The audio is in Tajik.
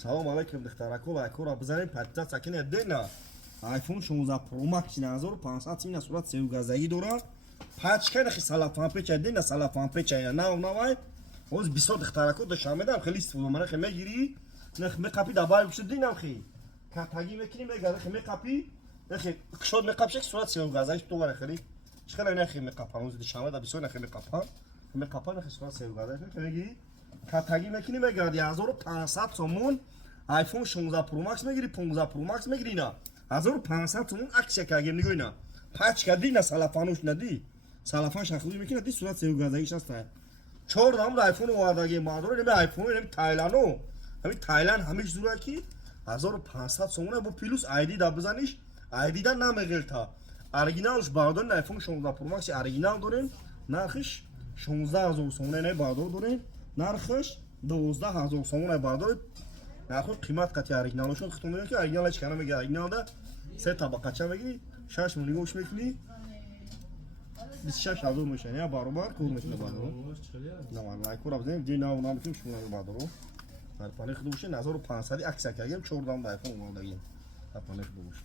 салом алейкум духтараку лайкора бизанем пачта сакине дена iPhone 16 Pro Max 1500 именно сурат севгазаги дора пачка нахи салафан печа дена салафан печа нав навай оз 20 духтараку дошамедам хели истфода мана хе мегири нах мекапи дабай бишо динам хи катаги мекини мегар хе мекапи нахи кшод мекапшек сурат севгазаги товар хели шхала нахи мекапан оз дошамеда 20 нахи мекапан нахи сурат севгазаги хели катаги мекини мегар 1500 сомон iPhone 16 Pro Max мегири 15 Pro Max мегири на 1500 сомон аксия кагем нигойна пачка дина салафануш нади салафан шахлуи мекина ди сурат севгазагиш аста 4 дам iPhone овардаги мадоро нем iPhone нем Тайландо ҳами Тайланд ҳамиш зура ки 1500 сомон бо плюс ID да бизаниш ID да намегелта оригиналш бардон iPhone 16 Pro Max оригинал дорем нархиш 16000 сомон не бардор дорем нархиш 12000 сомон бардор нархи қимат қати оригиналшон хитон дорем ки оригиналш кана мега оригиналда се табақача меги 6 миллион гош мекни 26000 мешане я баробар кур мешане бардор на лайкура бзем ди нав нам ким шуна бардор дар панех душин 1500 аксия кагем 4 дам iPhone молдагим дар панех душ